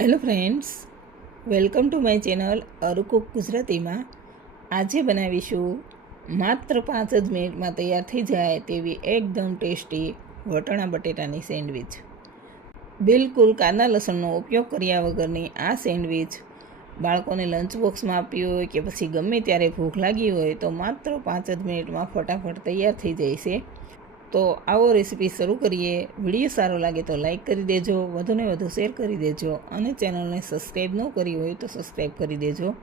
Hello friends welcome to my channel અરુકુક ગુજરાતીમાં આજે બનાવીશું માત્ર પાંચ જ મિનિટમાં તૈયાર થઈ જાય તેવી એકદમ ટેસ્ટી વટાણા બટેટાની સેન્ડવિચ. બિલકુલ કાંદા લસણનો ઉપયોગ કર્યા વગરની આ સેન્ડવિચ બાળકોને લંચ બોક્સમાં આપી હોય કે પછી ગમે ત્યારે ભૂખ લાગી હોય તો માત્ર પાંચ જ મિનિટમાં ફટાફટ તૈયાર થઈ જાય છે. તો આવો રેસીપી શરૂ કરીએ. વીડિયો સારો લાગે તો લાઈક કરી દેજો, વધુને વધુ શેર કરી દેજો અને ચેનલને સબસ્ક્રાઈબ ન કરી હોય તો સબસ્ક્રાઈબ કરી દેજો.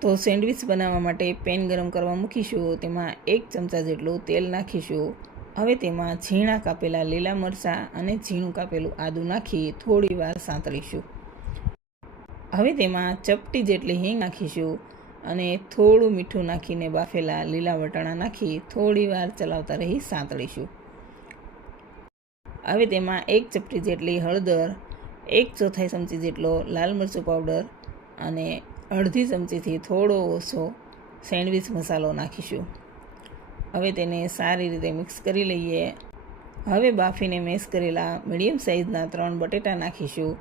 તો સેન્ડવિચ બનાવવા માટે પેન ગરમ કરવા મૂકીશું. તેમાં એક ચમચા જેટલું તેલ નાખીશું. હવે તેમાં ઝીણા કાપેલા લીલા મરચાં અને ઝીણું કાપેલું આદું નાખી થોડી વાર સાંતળીશું. હવે તેમાં ચપટી જેટલી હિંગ નાખીશું. અને થોડું મીઠું નાખીને બાફેલા લીલા વટાણા નાખી થોડી વાર ચલાવતા રહી સાંતળીશું. હવે તેમાં એક ચપટી જેટલી હળદર, એક ચોથાઈ ચમચી જેટલો લાલ મરચું પાવડર અને અડધી ચમચીથી થોડો ઓછો સેન્ડવિચ મસાલો નાખીશું. હવે તેને સારી રીતે મિક્સ કરી લઈએ. હવે બાફીને મેશ કરેલા મીડિયમ સાઇઝના ત્રણ બટેટા નાખીશું.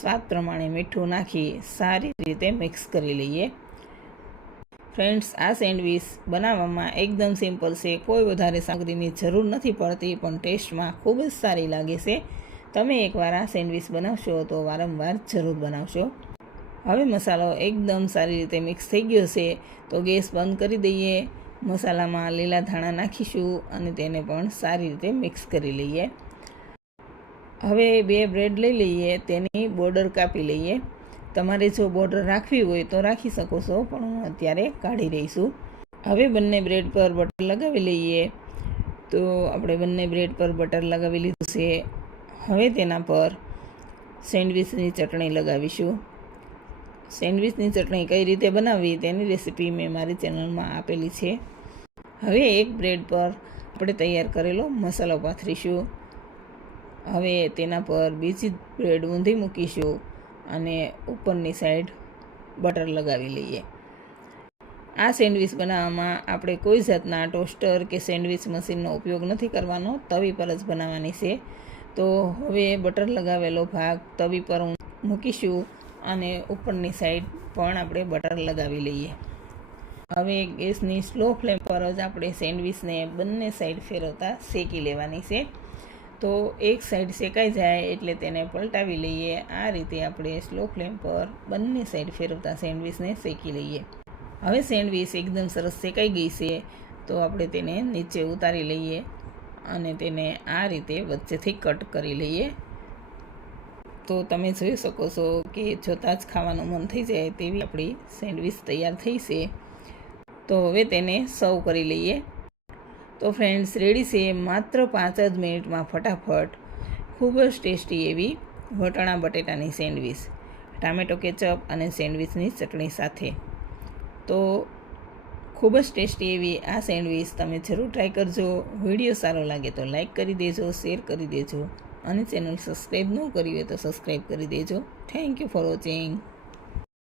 સ્વાદ પ્રમાણે મીઠું નાખી સારી રીતે મિક્સ કરી લઈએ. ફ્રેન્ડ્સ, આ સેન્ડવિચ બનાવવામાં એકદમ સિમ્પલ છે. કોઈ વધારે સામગ્રીની જરૂર નથી પડતી, પણ ટેસ્ટમાં ખૂબ જ સારી લાગે છે. તમે એકવાર આ સેન્ડવિચ બનાવશો તો વારંવાર જરૂર બનાવશો. હવે મસાલો એકદમ સારી રીતે મિક્સ થઈ ગયો છે, તો ગેસ બંધ કરી દઈએ. મસાલામાં લીલા ધાણા નાખીશું અને તેને પણ સારી રીતે મિક્સ કરી લઈએ. હવે બે બ્રેડ લઈ લઈએ, તેની બોર્ડર કાપી લઈએ. તમારે જો બોર્ડર રાખવી હોય તો રાખી શકો છો, પણ હું અત્યારે કાઢી રહીશું હવે બંને બ્રેડ પર બટર લગાવી લઈએ. તો આપણે બંને બ્રેડ પર બટર લગાવી લીધું છે. હવે તેના પર સેન્ડવિચની ચટણી લગાવીશું. સેન્ડવિચની ચટણી કઈ રીતે બનાવવી તેની રેસીપી મેં મારી ચેનલમાં આપેલી છે. હવે એક બ્રેડ પર આપણે તૈયાર કરેલો મસાલો પાથરીશું. હવે તેના પર બીજી બ્રેડ ઊંધી મૂકીશું. અને ઉપરની સાઈડ બટર લગાવી લઈએ. આ સેન્ડવિચ બનાવવામાં આપણે કોઈ જાતના ટોસ્ટર કે સેન્ડવિચ મશીનનો ઉપયોગ નથી કરવાનો, તવી પર જ બનાવવાની છે. તો હવે બટર લગાવેલો ભાગ તવી પર મૂકીશું અને ઉપરની સાઈડ પણ આપણે બટર લગાવી લઈએ. હવે ગેસની સ્લો ફ્લેમ પર જ આપણે સેન્ડવિચને બંને સાઈડ ફેરવતા શેકી લેવાની છે. તો એક સાઈડ શેકાઈ જાય એટલે તેને પલટાવી લઈએ. આ રીતે આપણે સ્લો ફ્લેમ પર બંને સાઈડ ફેરવતા સેન્ડવિચને શેકી લઈએ. હવે સેન્ડવિચ એકદમ સરસ શેકાઈ ગઈ છે, તો આપણે તેને નીચે ઉતારી લઈએ અને તેને આ રીતે વચ્ચેથી કટ કરી લઈએ. તો તમે જોઈ શકો છો કે જોતાં જ ખાવાનું મન થઈ જાય તેવી આપણી સેન્ડવિચ તૈયાર થઈ છે. તો હવે તેને સર્વ કરી લઈએ. તો ફ્રેન્ડ્સ રેડીસે માત્ર પાંચ જ મિનિટમાં ફટાફટ. ખૂબ જ ટેસ્ટી એવી વટાણા બટેટાની સેન્ડવિચ, ટામેટો કેચઅપ અને સેન્ડવિચની ચટણી સાથે. તો ખૂબ જ ટેસ્ટી એવી આ સેન્ડવિચ તમે જરૂર ટ્રાય કરજો. વીડિયો સારો લાગે તો લાઇક કરી દેજો શેર કરી દેજો અને ચેનલ સબસ્ક્રાઈબ ન કરી હોય તો સબસ્ક્રાઈબ કરી દેજો. Thank you for watching